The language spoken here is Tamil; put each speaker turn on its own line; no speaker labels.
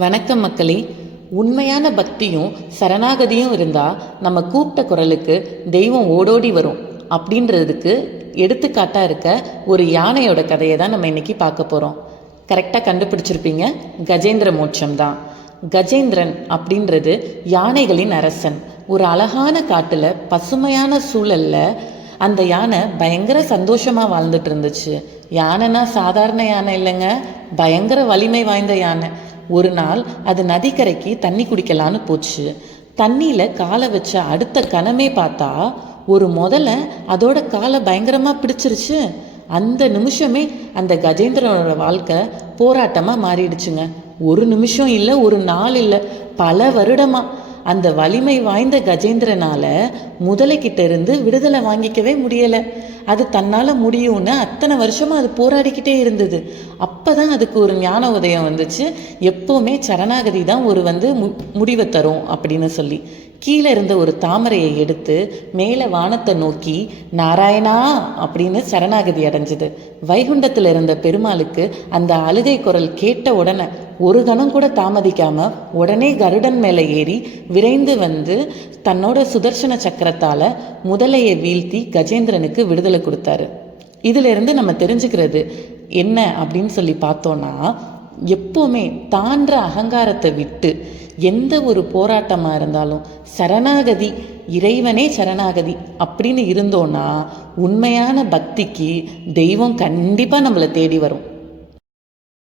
வணக்கம் மக்களே. உண்மையான பக்தியும் சரணாகதியும் இருந்தால் நம்ம கூப்பிட்ட குரலுக்கு தெய்வம் ஓடோடி வரும். அப்படின்றதுக்கு எடுத்துக்காட்டாக இருக்க ஒரு யானையோட கதையை தான் நம்ம இன்னைக்கு பார்க்க போகிறோம் கரெக்டாக கண்டுபிடிச்சிருப்பீங்க. கஜேந்திர மோட்சம் தான். கஜேந்திரன் அப்படின்றது யானைகளின் அரசன். ஒரு அழகான காட்டில் பசுமையான சூழலில் அந்த யானை பயங்கர சந்தோஷமாக வாழ்ந்துட்டு இருந்துச்சு. யானைனா சாதாரண யானை இல்லைங்க. பயங்கர வலிமை வாய்ந்த யானை. ஒரு நாள் அது நதிக்கரைக்கு தண்ணி குடிக்கலான்னு போச்சு. தண்ணியில் காலை வச்ச அடுத்த கணமே பார்த்தா ஒரு முதல்ல அதோட காலை பயங்கரமாக பிடிச்சிருச்சு. அந்த நிமிஷமே அந்த கஜேந்திரனோட வாழ்க்கை போராட்டமாக மாறிடுச்சுங்க. ஒரு நிமிஷம் இல்லை ஒரு நாள் இல்லை பல வருடமாக அந்த வலிமை வாய்ந்த கஜேந்திரனால முதலைக்கிட்ட இருந்து விடுதலை வாங்கிக்கவே முடியல. அது தன்னால முடியும்னு அத்தனை வருஷமா அது போராடிக்கிட்டே இருந்தது. அப்பதான் அதுக்கு ஒரு ஞான உதயம் வந்துச்சு. எப்பவுமே சரணாகதி தான் ஒரு வந்து மு- முடிவை தரும் அப்படின்னு சொல்லி. கீழே இருந்த ஒரு தாமரையை எடுத்து மேலே வானத்தை நோக்கி நாராயணா! அப்படின்னு சரணாகதி அடைஞ்சது. வைகுண்டத்தில் இருந்த பெருமாளுக்கு அந்த அழுகை குரல் கேட்ட உடனே ஒரு கணம் கூட தாமதிக்காம உடனே கருடன் மேலே ஏறி விரைந்து வந்து தன்னோட சுதர்சன சக்கரத்தால முதலையை வீழ்த்தி கஜேந்திரனுக்கு விடுதலை கொடுத்தாரு. இதுல இருந்து நம்ம தெரிஞ்சுக்கிறது என்ன அப்படின்னு சொல்லி பார்த்தோம்னா எப்போவுமே தான்ற அகங்காரத்தை விட்டு எந்த ஒரு போராட்டமாக இருந்தாலும் சரணாகதி இறைவனே சரணாகதி அப்படின்னு இருந்தோன்னா உண்மையான பக்திக்கு தெய்வம் கண்டிப்பாக நம்மளை தேடி வரும்.